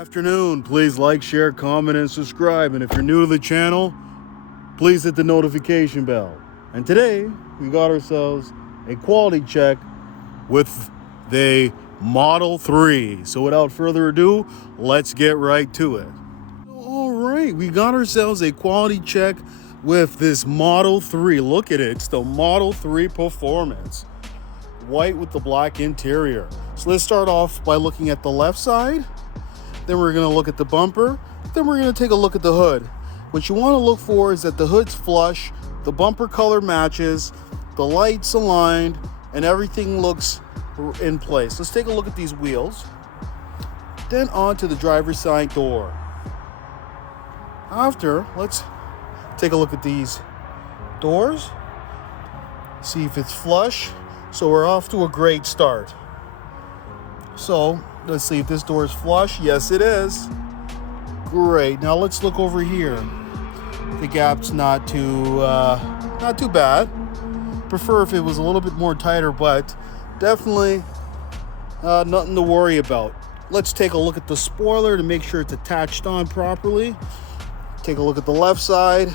Afternoon. Please like, share, comment, and subscribe. And if you're new to the channel, please hit the notification bell. And today, we got ourselves a quality check with the Model 3. So without further ado, let's get right to it. All right, we got ourselves a quality check with this Model 3. Look at it. It's the Model 3 Performance. White with the black interior. So let's start off by looking at the left side. Then we're going to look at the bumper. Then we're going to take a look at the hood. What you want to look for is that the hood's flush, the bumper color matches, the lights aligned, and everything looks in place. Let's take a look at these wheels. Then on to the driver's side door. After, let's take a look at these doors. See if it's flush. So we're off to a great start. So let's see if this door is flush. Yes, it is. Great. Now let's look over here. The gap's not too bad. Prefer if it was a little bit more tighter, but definitely nothing to worry about. Let's take a look at the spoiler to make sure it's attached on properly. Take a look at the left side.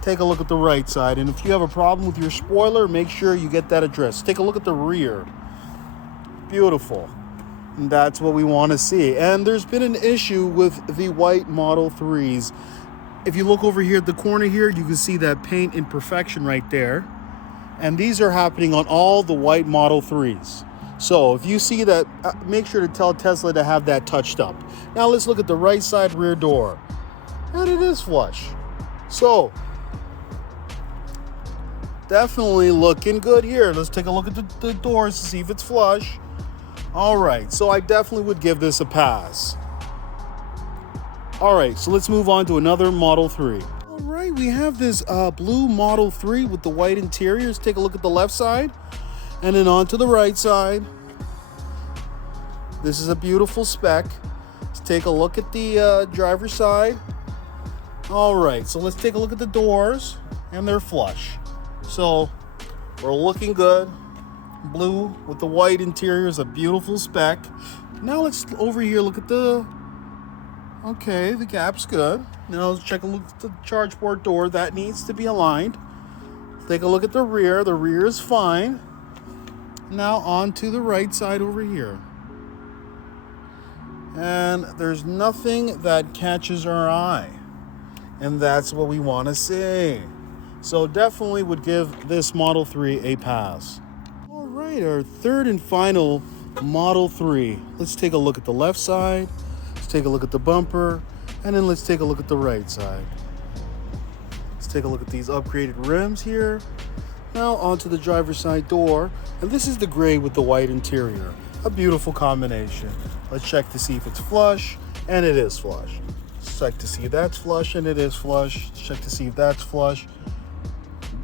Take a look at the right side. And if you have a problem with your spoiler, make sure you get that addressed. Take a look at the rear. Beautiful. And that's what we want to see. And there's been an issue with the white Model 3s. If you look over here at the corner here, you can see that paint imperfection right there. And these are happening on all the white Model 3s. So if you see that, make sure to tell Tesla to have that touched up. Now let's look at the right side rear door. And it is flush. So definitely looking good here. Let's take a look at the doors to see if it's flush. All right, so I definitely would give this a pass. All right, so let's move on to another Model 3. All right, we have this blue Model 3 with the white interior. Let's take a look at the left side and then on to the right side. This is a beautiful spec. Let's take a look at the driver's side. All right, so let's take a look at the doors and they're flush. So we're looking good. Blue with the white interior is a beautiful spec. Now let's over here look at the gap's good. Now let's check a look at the charge port door. That needs to be aligned. Take a look at the rear. The rear is fine. Now on to the right side over here. And there's nothing that catches our eye. And that's what we want to see. So definitely would give this Model 3 a pass. All right, our third and final Model 3. Let's take a look at the left side. Let's take a look at the bumper. And then let's take a look at the right side. Let's take a look at these upgraded rims here. Now onto the driver's side door. And this is the gray with the white interior. A beautiful combination. Let's check to see if it's flush. And it is flush. Let's check to see if that's flush. And it is flush. Let's check to see if that's flush.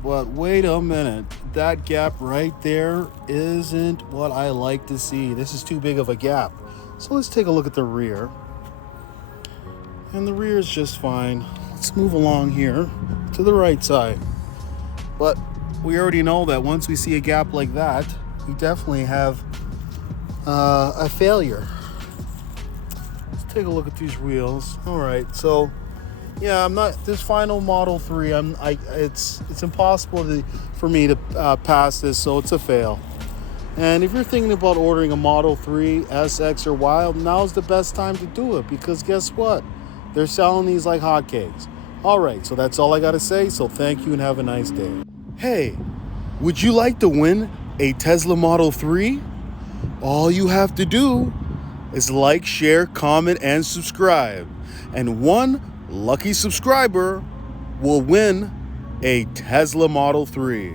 But wait a minute, that gap right there isn't what I like to see. This is too big of a gap. So let's take a look at the rear. And the rear is just fine. Let's move along here to the right side. But we already know that once we see a gap like that, we definitely have a failure. Let's take a look at these wheels. All right, so yeah, I'm not this final Model 3. It's impossible for me to pass this, so it's a fail. And if you're thinking about ordering a Model 3 S, X, or Y, now's the best time to do it because guess what? They're selling these like hotcakes. All right, so that's all I got to say. So thank you and have a nice day. Hey, would you like to win a Tesla Model 3? All you have to do is like, share, comment, and subscribe. And one lucky subscriber will win a Tesla Model 3.